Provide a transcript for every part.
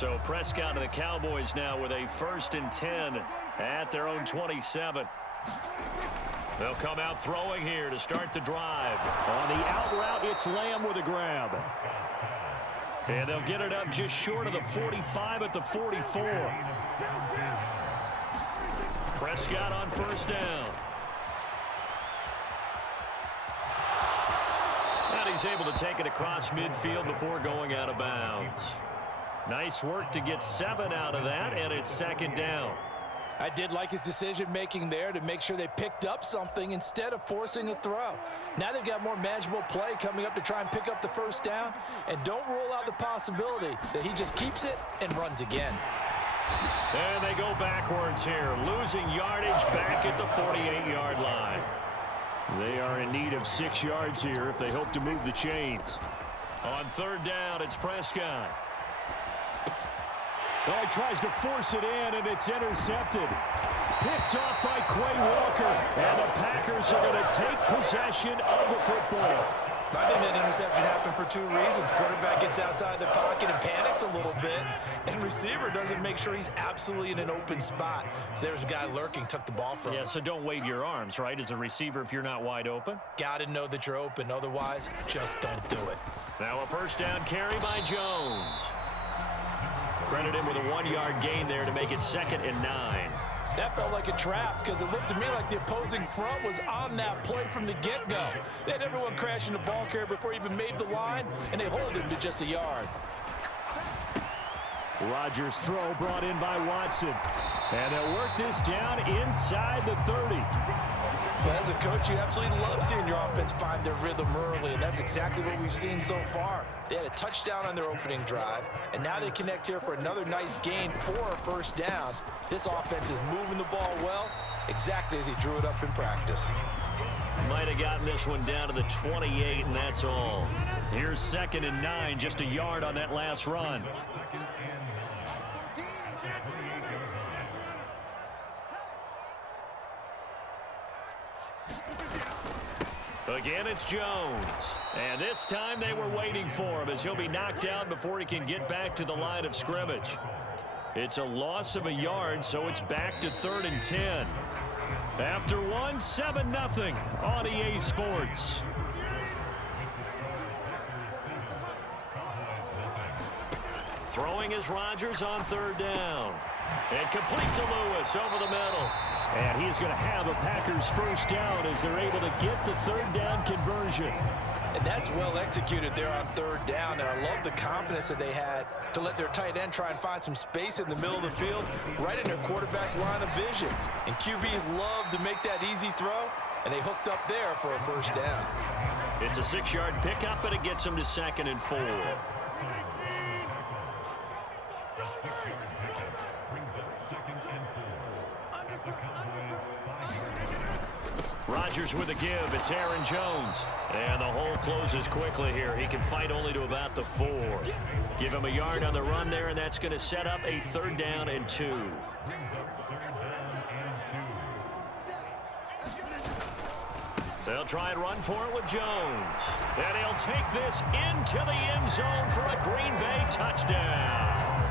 So Prescott and the Cowboys now with a 1st and 10 at their own 27. They'll come out throwing here to start the drive. On the out route, it's Lamb with a grab. And they'll get it up just short of the 45 at the 44. Prescott on 1st down. And he's able to take it across midfield before going out of bounds. Nice work to get 7 out of that, and it's 2nd down. I did like his decision-making there to make sure they picked up something instead of forcing a throw. Now they've got more manageable play coming up to try and pick up the 1st down, and don't rule out the possibility that he just keeps it and runs again. And they go backwards here, losing yardage back at the 48-yard line. They are in need of 6 yards here if they hope to move the chains. On 3rd down, it's Prescott. Oh, he tries to force it in, and it's intercepted. Picked off by Quay Walker. And the Packers are going to take possession of the football. I think that interception happened for 2 reasons. Quarterback gets outside the pocket and panics a little bit, and receiver doesn't make sure he's absolutely in an open spot. So there's a guy lurking, took the ball from him. Yeah, so don't wave your arms, right, as a receiver if you're not wide open. Got to know that you're open. Otherwise, just don't do it. Now a 1st down carry by Jones. Credit him with a 1-yard gain there to make it 2nd and 9. That felt like a trap because it looked to me like the opposing front was on that play from the get-go. They had everyone crashing the ball carrier before he even made the line, and they hold him to just a yard. Rodgers' throw brought in by Watson. And they'll work this down inside the 30. Well, as a coach, you absolutely love seeing your offense find their rhythm early, and that's exactly what we've seen so far. They had a touchdown on their opening drive, and now they connect here for another nice gain for a 1st down. This offense is moving the ball well, exactly as he drew it up in practice. Might have gotten this one down to the 28, and that's all. Here's 2nd and 9, just a yard on that last run. Again, it's Jones. And this time they were waiting for him as he'll be knocked out before he can get back to the line of scrimmage. It's a loss of a yard, so it's back to 3rd and 10. After 1, 7-0 on EA Sports. Throwing is Rodgers on 3rd down. And complete to Lewis over the middle. And he's going to have a Packers 1st down as they're able to get the 3rd down conversion. And that's well executed there on 3rd down. And I love the confidence that they had to let their tight end try and find some space in the middle of the field, right in their quarterback's line of vision. And QBs love to make that easy throw, and they hooked up there for a 1st down. It's a 6-yard pickup, and it gets them to 2nd and 4. Rodgers with a give. It's Aaron Jones. And the hole closes quickly here. He can fight only to about the 4. Give him a yard on the run there, and that's going to set up a 3rd down and 2. They'll try and run for it with Jones. And he'll take this into the end zone for a Green Bay touchdown.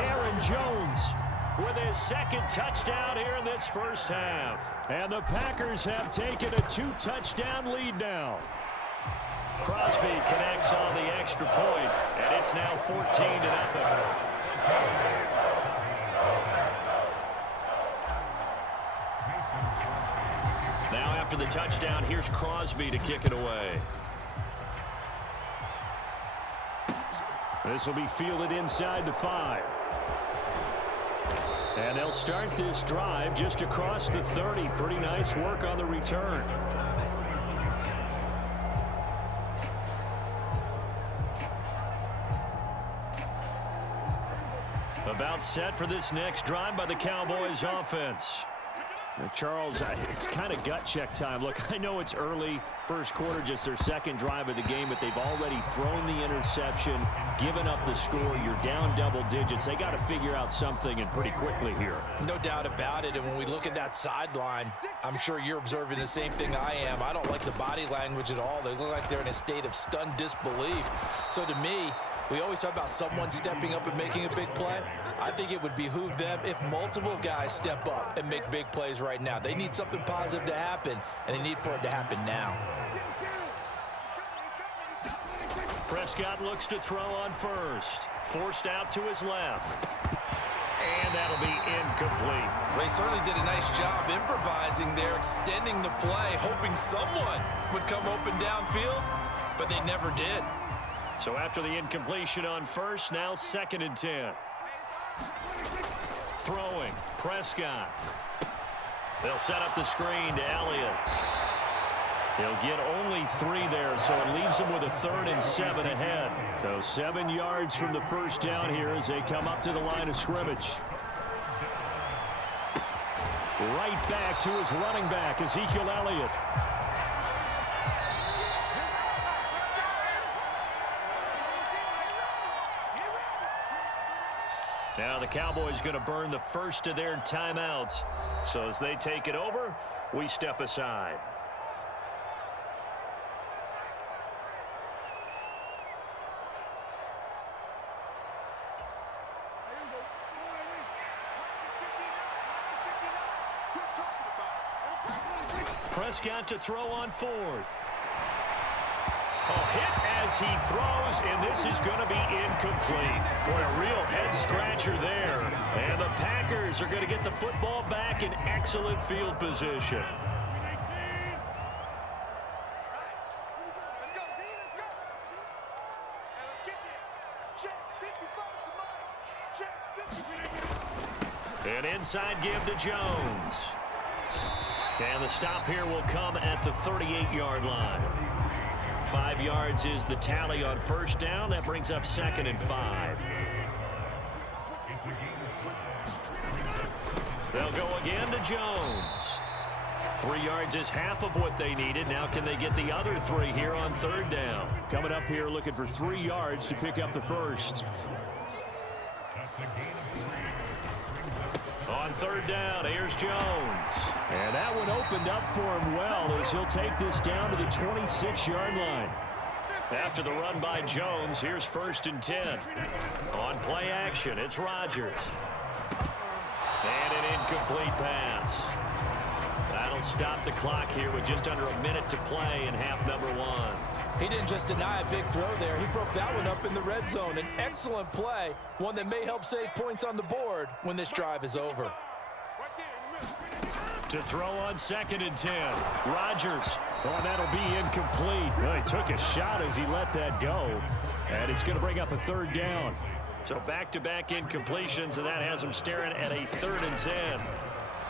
Aaron Jones with his 2nd touchdown here in this 1st half. And the Packers have taken a 2-touchdown lead now. Crosby connects on the extra point, and it's now 14-0. Now after the touchdown, here's Crosby to kick it away. This will be fielded inside the 5. And they'll start this drive just across the 30. Pretty nice work on the return. About set for this next drive by the Cowboys offense. Now, Charles, it's kind of gut check time. Look, I know it's early, 1st quarter, just their 2nd drive of the game, but they've already thrown the interception, given up the score. You're down double digits. They got to figure out something, and pretty quickly here. No doubt about it, and when we look at that sideline, I'm sure you're observing the same thing I am. I don't like the body language at all. They look like they're in a state of stunned disbelief. So to me, We always talk about someone stepping up and making a big play. I think it would behoove them if multiple guys step up and make big plays right now. They need something positive to happen, and they need for it to happen now. Prescott looks to throw on first. Forced out to his left. And that'll be incomplete. They certainly did a nice job improvising there, extending the play, hoping someone would come open downfield, but they never did. So after the incompletion on first, now 2nd and 10. Throwing, Prescott. They'll set up the screen to Elliott. He'll get only 3 there, so it leaves him with a 3rd and 7 ahead. So 7 yards from the first down here as they come up to the line of scrimmage. Right back to his running back, Ezekiel Elliott. Now the Cowboys going to burn the first of their timeouts. So as they take it over, we step aside. Prescott to throw on 4th. A hit as he throws, and this is going to be incomplete. What a real head-scratcher there. And the Packers are going to get the football back in excellent field position. An inside give to Jones. And the stop here will come at the 38-yard line. 5 yards is the tally on first down. That brings up 2nd and 5. They'll go again to Jones. 3 yards is half of what they needed. Now can they get the other 3 here on 3rd down? Coming up here looking for 3 yards to pick up the first. On 3rd down, here's Jones. And that one opened up for him well as he'll take this down to the 26-yard line. After the run by Jones, here's 1st and 10. On play action, it's Rodgers. And an incomplete pass. That'll stop the clock here with just under a minute to play in half number 1. He didn't just deny a big throw there. He broke that one up in the red zone. An excellent play, one that may help save points on the board when this drive is over. To throw on 2nd and 10. Rodgers. Oh, that'll be incomplete. Well, he took a shot as he let that go. And it's going to bring up a 3rd down. So back-to-back incompletions, and that has him staring at a 3rd and 10.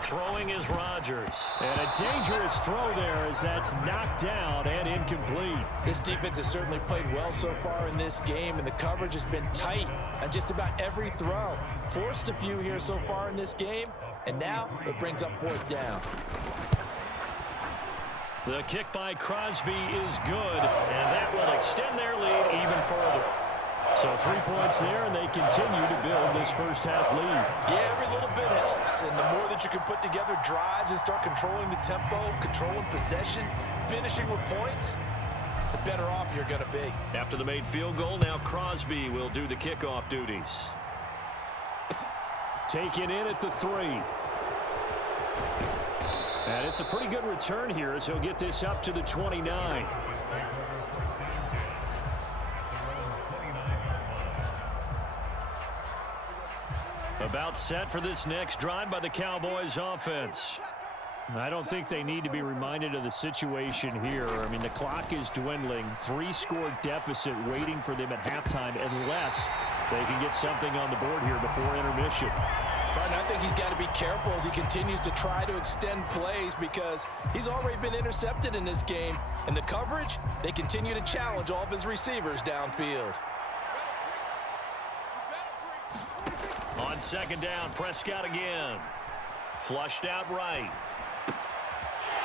Throwing is Rodgers. And a dangerous throw there as that's knocked down and incomplete. This defense has certainly played well so far in this game, and the coverage has been tight on just about every throw. Forced a few here so far in this game, and now it brings up 4th down. The kick by Crosby is good, and that will extend their lead even further. So 3 points there, and they continue to build this first half lead. Yeah, every little bit helps, and the more that you can put together drives and start controlling the tempo, controlling possession, finishing with points, the better off you're going to be. After the made field goal, now Crosby will do the kickoff duties. Taken in at the 3. And it's a pretty good return here as he'll get this up to the 29. About set for this next drive by the Cowboys offense. I don't think they need to be reminded of the situation here. I mean, the clock is dwindling. 3-score deficit waiting for them at halftime unless they can get something on the board here before intermission. Martin, I think he's got to be careful as he continues to try to extend plays because he's already been intercepted in this game. And the coverage, they continue to challenge all of his receivers downfield. On 2nd down, Prescott again. Flushed out right.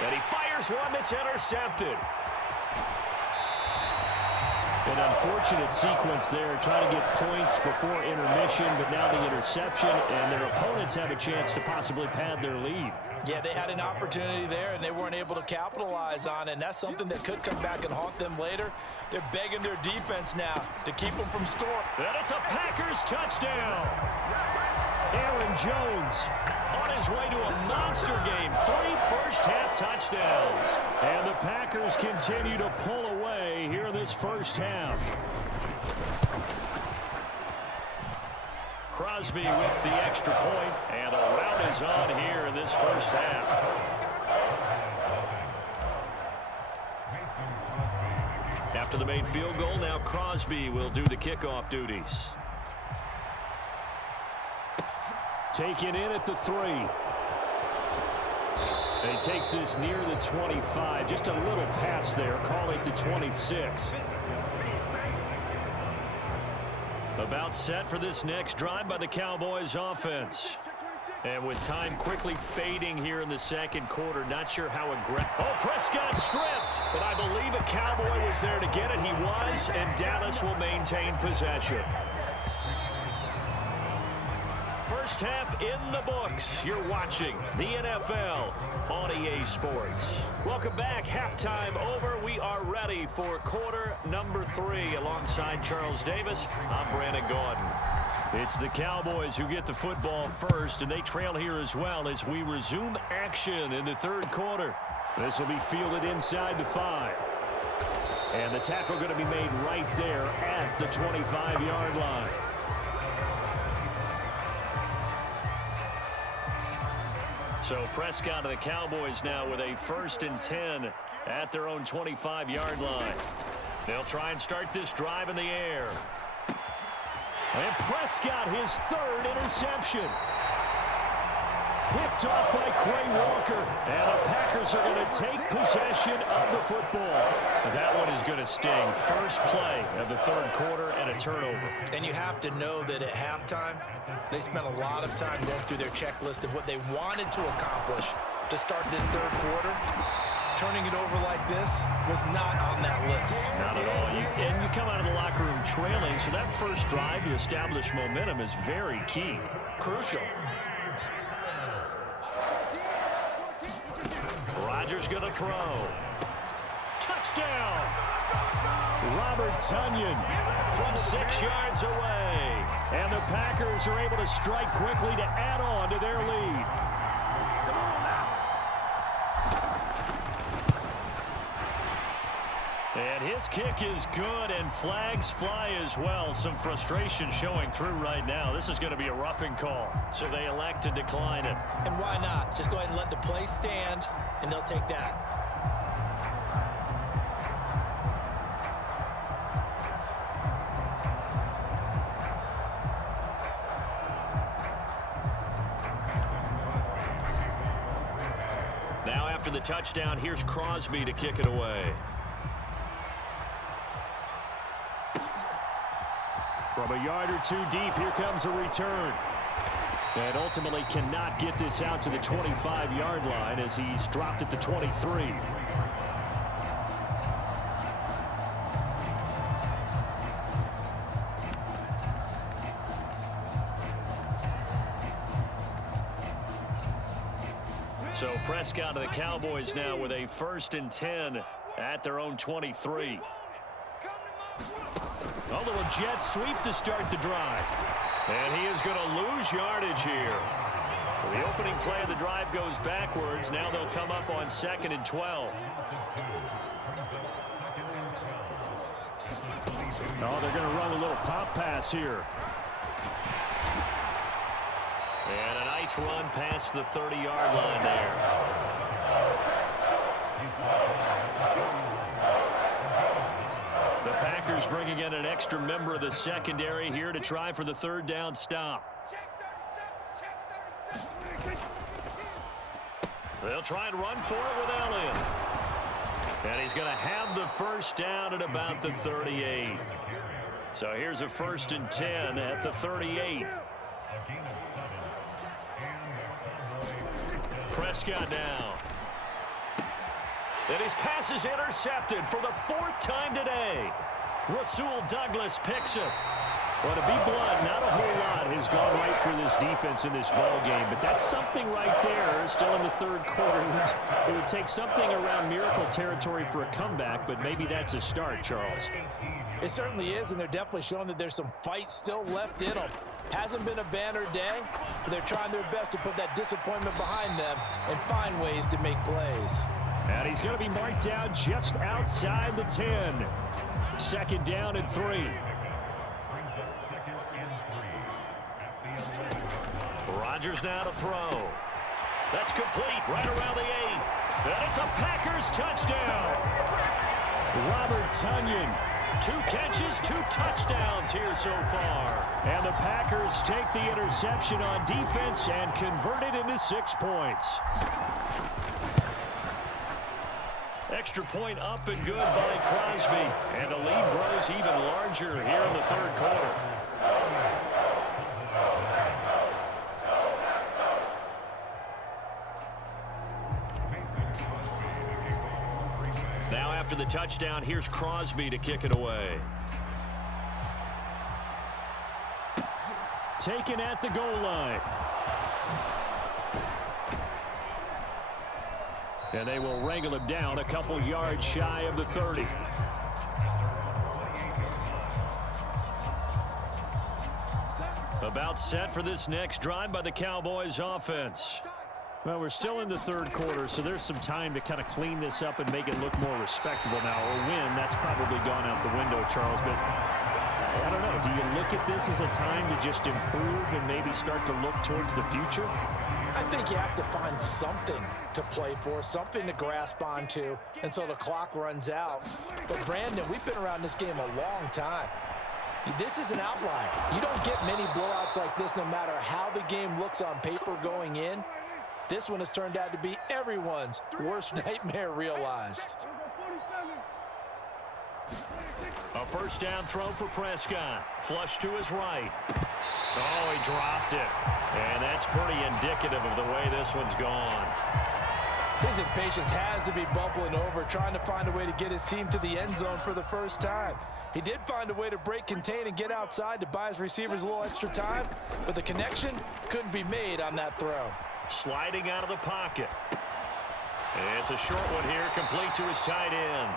And he fires one that's intercepted. An unfortunate sequence there, trying to get points before intermission, but now the interception, and their opponents have a chance to possibly pad their lead. Yeah, they had an opportunity there, and they weren't able to capitalize on it, and that's something that could come back and haunt them later. They're begging their defense now to keep them from scoring. And it's a Packers touchdown. Aaron Jones on his way to a monster game. 3 first-half touchdowns. And the Packers continue to pull away here in this first half. Crosby with the extra point, and a rout is on here in this first half. After the made field goal, now Crosby will do the kickoff duties. Taken in at the 3. And he takes this near the 25. Just a little pass there. Call it the 26. About set for this next drive by the Cowboys offense. And with time quickly fading here in the second quarter, not sure how aggressive. Oh, Prescott stripped, but I believe a Cowboy was there to get it. He was, and Dallas will maintain possession. First half in the books. You're watching the NFL on EA Sports. Welcome back. Halftime over. We are ready for quarter number 3. Alongside Charles Davis, I'm Brandon Gordon. It's the Cowboys who get the football first, and they trail here as well as we resume action in the third quarter. This will be fielded inside the 5. And the tackle going to be made right there at the 25-yard line. So Prescott of the Cowboys now with a 1st and 10 at their own 25-yard line. They'll try and start this drive in the air. And Prescott, his 3rd interception. Picked off by Quay Walker. And the Packers are going to take possession of the football. And that one is going to sting. First play of the third quarter and a turnover. And you have to know that at halftime, they spent a lot of time going through their checklist of what they wanted to accomplish to start this third quarter. Turning it over like this was not on that list. Not at all. And you come out of the locker room trailing, so that first drive to establish momentum is very key. Crucial. Rodgers going to throw. Touchdown! Robert Tonyan from 6 yards away. And the Packers are able to strike quickly to add on to their lead. And his kick is good, and flags fly as well. Some frustration showing through right now. This is going to be a roughing call, so they elect to decline it. And why not? Just go ahead and let the play stand, and they'll take that. Now after the touchdown, here's Crosby to kick it away. From a yard or 2 deep, here comes a return. And ultimately cannot get this out to the 25-yard line as he's dropped at the 23. So Prescott of the Cowboys now with a 1st and 10 at their own 23. A little jet sweep to start the drive. And he is going to lose yardage here. The opening play of the drive goes backwards. Now they'll come up on 2nd and 12. Oh, they're going to run a little pop pass here. And a nice run past the 30-yard line there. The Packers bringing in an extra member of the secondary here to try for the 3rd down stop. They'll try and run for it with Elliott. And he's going to have the 1st down at about the 38. So here's a 1st and 10 at the 38. Prescott now. And his pass is intercepted for the 4th time today. Rasul Douglas picks it. Well, to be blunt, not a whole lot has gone right for this defense in this ball game, but that's something right there. Still in the third quarter. It would take something around miracle territory for a comeback, but maybe that's a start, Charles. It certainly is, and they're definitely showing that there's some fight still left in them. Hasn't been a banner day, but they're trying their best to put that disappointment behind them and find ways to make plays. And he's going to be marked down just outside the 10. Second down and 3. Rodgers now to throw. That's complete right around the 8. And it's a Packers touchdown. Robert Tonyan. 2 catches, 2 touchdowns here so far. And the Packers take the interception on defense and convert it into 6 points. Extra point up and good by Crosby. And the lead grows even larger here in the third quarter. Now after the touchdown, here's Crosby to kick it away. Taken at the goal line. And they will wrangle him down a couple yards shy of the 30. About set for this next drive by the Cowboys offense. Well, we're still in the third quarter, so there's some time to kind of clean this up and make it look more respectable now. A win, that's probably gone out the window, Charles, but I don't know. Do you look at this as a time to just improve and maybe start to look towards the future? I think you have to find something to play for, something to grasp onto until the clock runs out. But, Brandon, we've been around this game a long time. This is an outlier. You don't get many blowouts like this no matter how the game looks on paper going in. This one has turned out to be everyone's worst nightmare realized. A first down throw for Prescott. Flush to his right. Oh, he dropped it. And that's pretty indicative of the way this one's gone. His impatience has to be bubbling over, trying to find a way to get his team to the end zone for the first time. He did find a way to break contain and get outside to buy his receivers a little extra time, but the connection couldn't be made on that throw. Sliding out of the pocket. It's a short one here, complete to his tight end.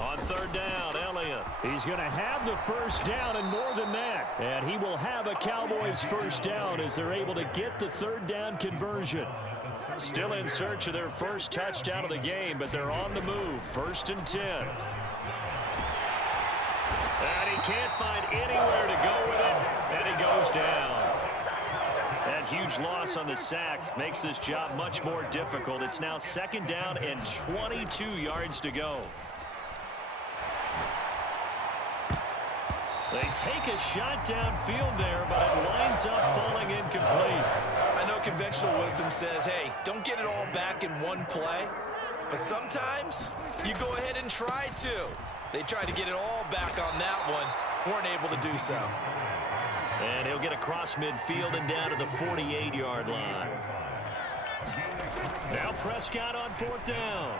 On third down, Elliott. He's going to have the first down and more than that. And he will have a Cowboys first down as they're able to get the third down conversion. Still in search of their first touchdown of the game, but they're on the move. 1st and 10. And he can't find anywhere to go with it, and he goes down. That huge loss on the sack makes this job much more difficult. It's now 2nd down and 22 yards to go. They take a shot downfield there, but it winds up falling incomplete. I know conventional wisdom says, hey, don't get it all back in one play. But sometimes you go ahead and try to. They tried to get it all back on that one. Weren't able to do so. And he'll get across midfield and down to the 48-yard line. Now Prescott on 4th down.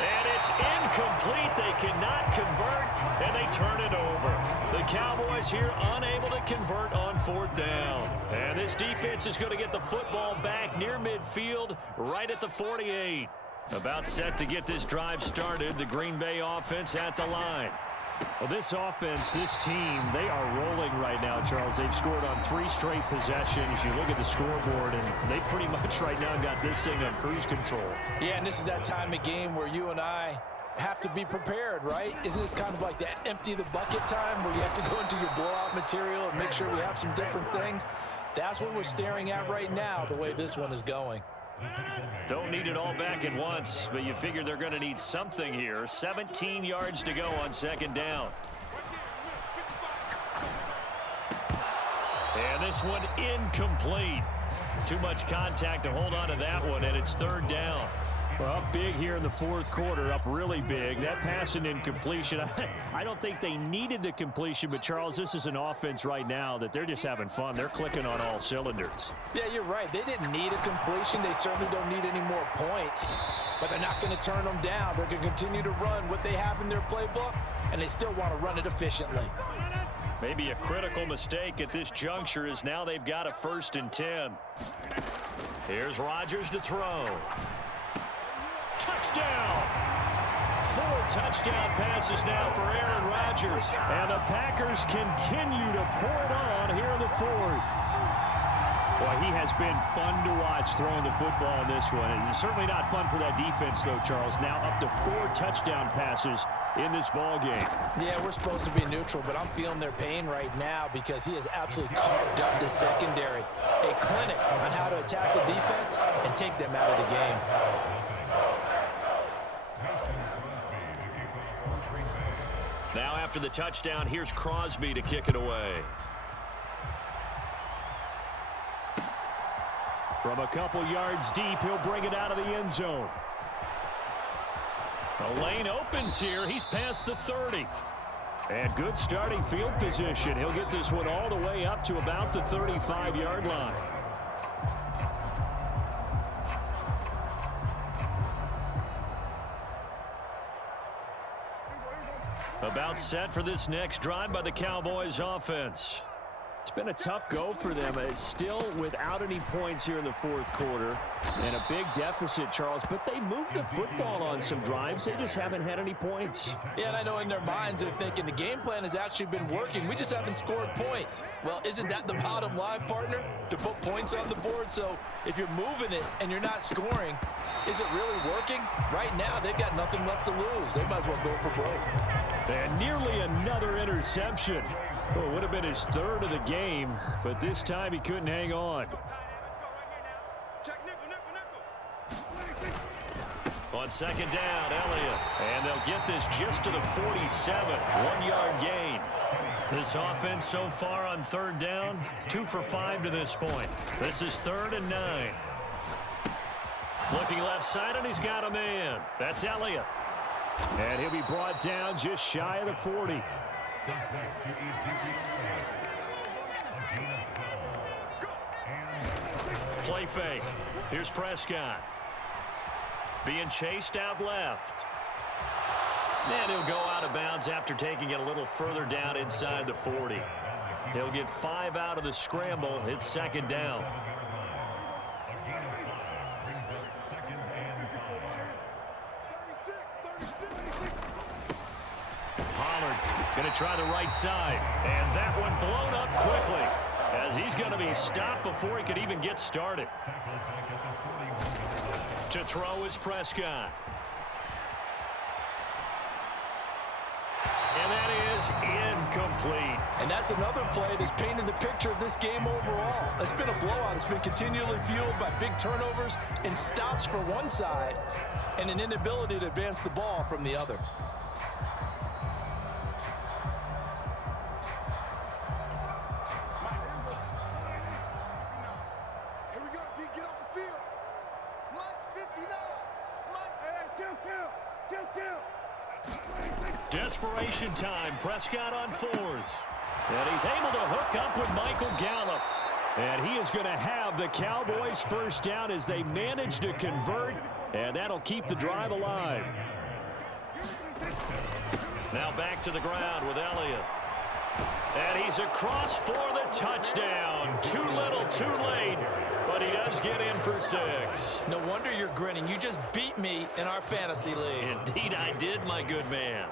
And it's incomplete. They cannot convert, and they turn it over. The Cowboys here unable to convert on 4th down. And this defense is going to get the football back near midfield, right at the 48. About set to get this drive started. The Green Bay offense at the line. Well, this offense, this team, they are rolling right now, Charles. They've scored on 3 straight possessions. You look at the scoreboard, and they pretty much right now got this thing on cruise control. Yeah, and this is that time of game where you and I have to be prepared, right? Isn't this kind of like that empty the bucket time where you have to go into your blowout material and make sure we have some different things? That's what we're staring at right now, the way this one is going. Don't need it all back at once, but you figure they're going to need something here. 17 yards to go on 2nd down. And this one incomplete. Too much contact to hold on to that one, and it's 3rd down. Well, up big here in the fourth quarter, up really big. That pass and incompletion, I don't think they needed the completion, but Charles, this is an offense right now that they're just having fun. They're clicking on all cylinders. Yeah, you're right. They didn't need a completion. They certainly don't need any more points, but they're not going to turn them down. They're going to continue to run what they have in their playbook, and they still want to run it efficiently. Maybe a critical mistake at this juncture is now they've got a 1st and 10. Here's Rodgers to throw. Touchdown! 4 touchdown passes now for Aaron Rodgers. And the Packers continue to pour it on here in the fourth. Boy, he has been fun to watch throwing the football in this one. It's certainly not fun for that defense, though, Charles. Now up to 4 touchdown passes in this ball game. Yeah, we're supposed to be neutral, but I'm feeling their pain right now because he has absolutely carved up the secondary. A clinic on how to attack the defense and take them out of the game. Now after the touchdown, here's Crosby to kick it away. From a couple yards deep, he'll bring it out of the end zone. The lane opens here. He's past the 30. And good starting field position. He'll get this one all the way up to about the 35-yard line. About set for this next drive by the Cowboys offense. It's been a tough go for them. It's still without any points here in the fourth quarter. And a big deficit, Charles. But they moved the football on some drives. They just haven't had any points. Yeah, and I know in their minds they're thinking the game plan has actually been working. We just haven't scored points. Well, isn't that the bottom line, partner? To put points on the board. So if you're moving it and you're not scoring, is it really working? Right now, they've got nothing left to lose. They might as well go for broke. And nearly another interception. Well, it would have been his 3rd of the game, but this time he couldn't hang on. On 2nd down, Elliott. And they'll get this just to the 47. 1-yard gain. This offense so far on 3rd down, 2 for 5 to this point. This is 3rd and 9. Looking left side, and he's got a man. That's Elliott. And he'll be brought down just shy of the 40. Play fake. Here's Prescott. Being chased out left. And he'll go out of bounds after taking it a little further down inside the 40. He'll get 5 out of the scramble. It's 2nd down. Going to try the right side. And that one blown up quickly as he's going to be stopped before he could even get started. To throw is Prescott. And that is incomplete. And that's another play that's painted the picture of this game overall. It's been a blowout. It's been continually fueled by big turnovers and stops for one side and an inability to advance the ball from the other. Desperation time. Prescott on 4th. And he's able to hook up with Michael Gallup. And he is going to have the Cowboys 1st down as they manage to convert. And that'll keep the drive alive. Now back to the ground with Elliott. And he's across for the touchdown. Too little, too late. But he does get in for 6. No wonder you're grinning. You just beat me in our fantasy league. Indeed I did, my good man.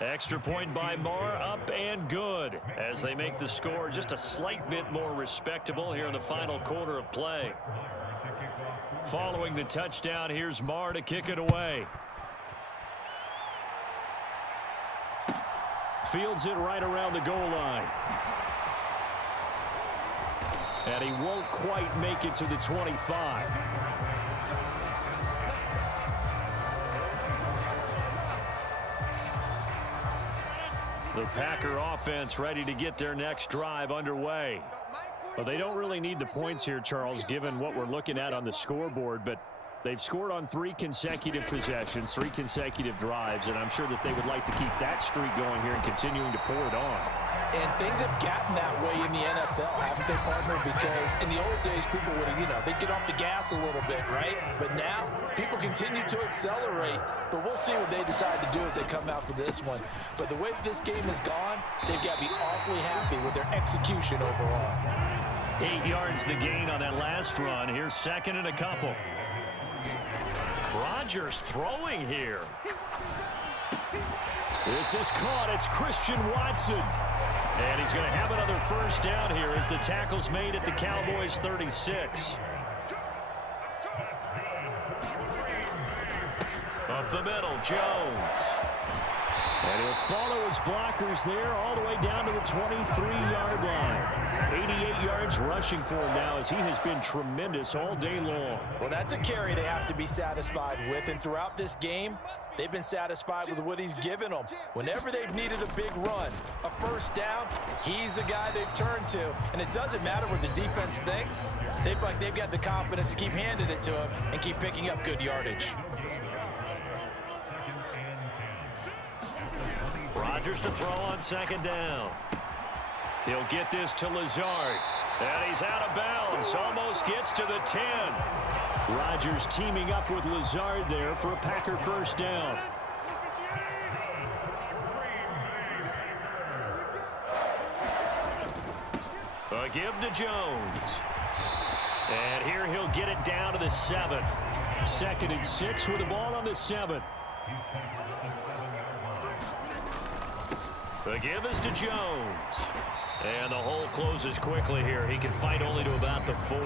Extra point by Marr, up and good as they make the score just a slight bit more respectable here in the final quarter of play. Following the touchdown, here's Marr to kick it away. Fields it right around the goal line. And he won't quite make it to the 25. The Packer offense ready to get their next drive underway. Well, they don't really need the points here, Charles, given what we're looking at on the scoreboard, but they've scored on 3 consecutive possessions, 3 consecutive drives, and I'm sure that they would like to keep that streak going here and continuing to pour it on. And things have gotten that way in the NFL, haven't they, partner? Because in the old days, people would, they'd get off the gas a little bit, right? But now, people continue to accelerate. But we'll see what they decide to do as they come out for this one. But the way that this game has gone, they've got to be awfully happy with their execution overall. 8 yards the gain on that last run. Here's second and a couple. Rodgers throwing here. This is caught. It's Christian Watson. And he's going to have another first down here as the tackle's made at the Cowboys' 36. Up the middle, Jones. And he'll follow his blockers there all the way down to the 23-yard line. 88 yards rushing for him now as he has been tremendous all day long. Well, that's a carry they have to be satisfied with. And throughout this game, they've been satisfied with what he's given them. Whenever they've needed a big run, a first down, he's the guy they've turned to. And it doesn't matter what the defense thinks. They've got the confidence to keep handing it to him and keep picking up good yardage. Rodgers to throw on second down. He'll get this to Lazard. And he's out of bounds. Almost gets to the 10. Rodgers teaming up with Lazard there for a Packer first down. A give to Jones. And here he'll get it down to the 7. 2nd and 6 with the ball on the 7. The give is to Jones. And the hole closes quickly here. He can fight only to about the 4.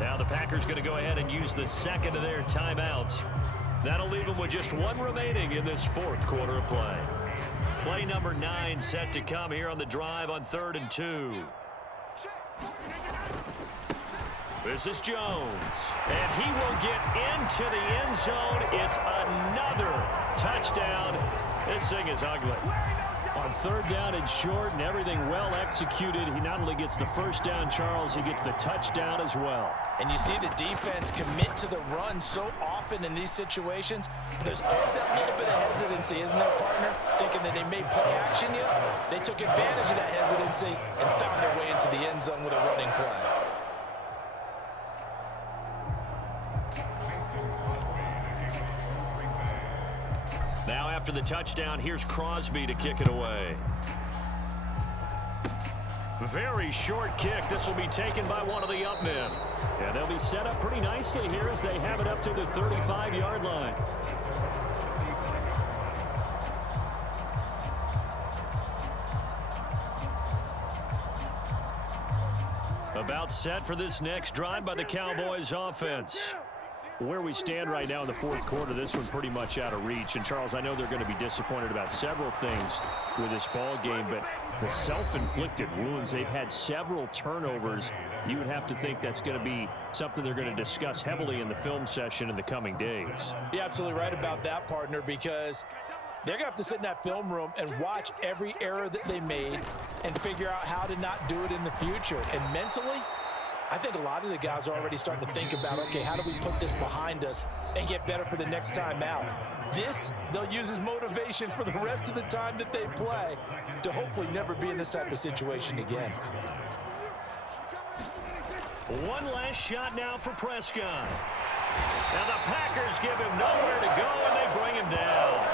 Now the Packers going to go ahead and use the second of their timeouts. That'll leave them with just 1 remaining in this 4th quarter of play. Play number 9 set to come here on the drive on 3rd and 2. This is Jones. And he will get into the end zone. It's another touchdown. This thing is ugly. On 3rd down and short and everything well executed, he not only gets the first down, Charles, he gets the touchdown as well. And you see the defense commit to the run so often in these situations. There's always that little bit of hesitancy, isn't there, partner? Thinking that they may play action you. They took advantage of that hesitancy and found their way into the end zone with a running play. Now after the touchdown, here's Crosby to kick it away. Very short kick. This will be taken by one of the up men. Yeah, they'll be set up pretty nicely here as they have it up to the 35-yard line. About set for this next drive by the Cowboys offense. Where we stand right now in the 4th quarter, this one pretty much out of reach. And, Charles, I know they're going to be disappointed about several things with this ball game, but the self-inflicted wounds, they've had several turnovers. You would have to think that's going to be something they're going to discuss heavily in the film session in the coming days. You're absolutely right about that, partner, because they're going to have to sit in that film room and watch every error that they made and figure out how to not do it in the future. And mentally, I think a lot of the guys are already starting to think about, okay, how do we put this behind us and get better for the next time out? This, they'll use as motivation for the rest of the time that they play to hopefully never be in this type of situation again. One last shot now for Prescott. Now the Packers give him nowhere to go, and they bring him down.